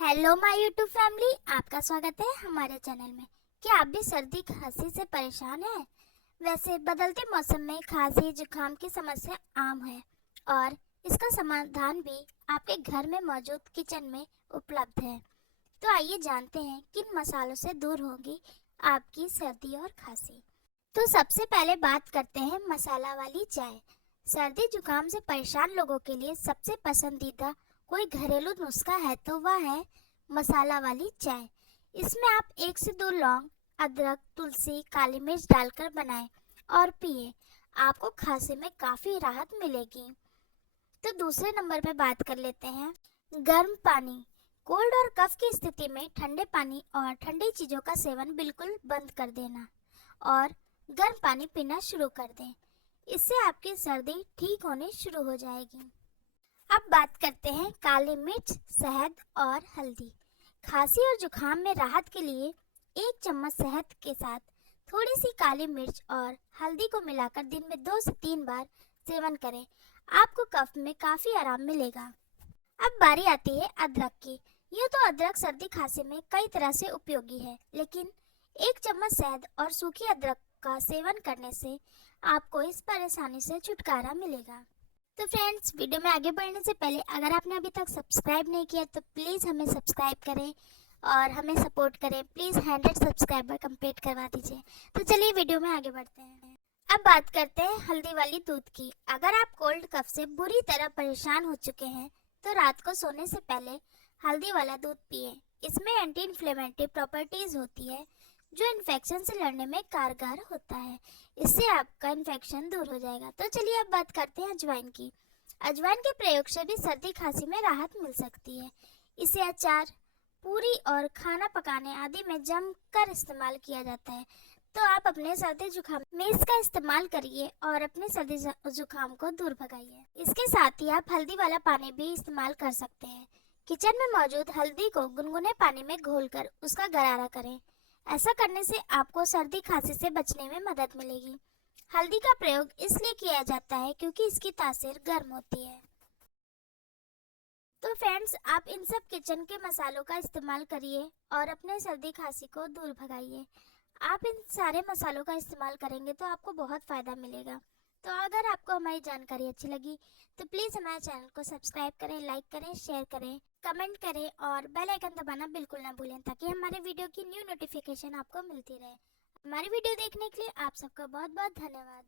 Hello my YouTube family, आपका स्वागत है हमारे चैनल में। क्या आप भी सर्दी खांसी से परेशान हैं? वैसे बदलते मौसम में खांसी जुकाम की समस्या आम है और इसका समाधान भी आपके घर में मौजूद किचन में उपलब्ध है। तो आइए जानते हैं किन मसालों से दूर होगी आपकी सर्दी और खांसी। तो सबसे पहले बात करते हैं मसाला वाली चाय। सर्दी जुकाम से परेशान लोगों के लिए सबसे पसंदीदा कोई घरेलू नुस्खा है तो वह है मसाला वाली चाय। इसमें आप 1 से 2 लौंग, अदरक, तुलसी, काली मिर्च डालकर बनाएं और पिए। आपको खांसी में काफी राहत मिलेगी। तो दूसरे नंबर पे बात कर लेते हैं गर्म पानी। कोल्ड और कफ की स्थिति में ठंडे पानी और ठंडी चीजों का सेवन बिल्कुल बंद कर देना और गर्म पानी पीना शुरू कर दें। इससे आपकी सर्दी ठीक होने शुरू हो जाएगी। अब बात करते हैं काली मिर्च, शहद और हल्दी। खांसी और जुकाम में राहत के लिए 1 चम्मच शहद के साथ थोड़ी सी काली मिर्च और हल्दी को मिलाकर दिन में 2 से 3 बार सेवन करें। आपको कफ में काफी आराम मिलेगा। अब बारी आती है अदरक की। यूँ तो अदरक सर्दी खांसी में कई तरह से उपयोगी है, लेकिन 1 चम्मच शहद और सूखी अदरक का सेवन करने से आपको इस परेशानी से छुटकारा मिलेगा। तो फ्रेंड्स, वीडियो में आगे बढ़ने से पहले अगर आपने अभी तक सब्सक्राइब नहीं किया तो प्लीज़ हमें सब्सक्राइब करें और हमें सपोर्ट करें। प्लीज़ 100 सब्सक्राइबर कंप्लीट करवा दीजिए। तो चलिए वीडियो में आगे बढ़ते हैं। अब बात करते हैं हल्दी वाली दूध की। अगर आप कोल्ड कफ से बुरी तरह परेशान हो चुके हैं तो रात को सोने से पहले हल्दी वाला दूध पिए। इसमें एंटी इन्फ्लेमेटरी प्रॉपर्टीज होती है जो इन्फेक्शन से लड़ने में कारगर होता है। इससे आपका इन्फेक्शन दूर हो जाएगा। तो चलिए अब बात करते हैं अजवाइन की। अजवाइन के प्रयोग से भी सर्दी खांसी में राहत मिल सकती है। इसे अचार, पूरी और खाना पकाने आदि में जमकर इस्तेमाल किया जाता है। तो आप अपने सर्दी जुकाम में इसका इस्तेमाल करिए और अपने सर्दी जुकाम को दूर भगाइए। इसके साथ ही आप हल्दी वाला पानी भी इस्तेमाल कर सकते हैं। किचन में मौजूद हल्दी को गुनगुने पानी में घोलकर उसका गरारा करें। ऐसा करने से आपको सर्दी खांसी से बचने में मदद मिलेगी। हल्दी का प्रयोग इसलिए किया जाता है क्योंकि इसकी तासीर गर्म होती है। तो फ्रेंड्स, आप इन सब किचन के मसालों का इस्तेमाल करिए और अपने सर्दी खांसी को दूर भगाइए। आप इन सारे मसालों का इस्तेमाल करेंगे तो आपको बहुत फ़ायदा मिलेगा। तो अगर आपको हमारी जानकारी अच्छी लगी तो प्लीज़ हमारे चैनल को सब्सक्राइब करें, लाइक करें, शेयर करें, कमेंट करें और बेल आइकन दबाना बिल्कुल ना भूलें ताकि हमारे वीडियो की न्यू नोटिफिकेशन आपको मिलती रहे। हमारी वीडियो देखने के लिए आप सबका बहुत बहुत धन्यवाद।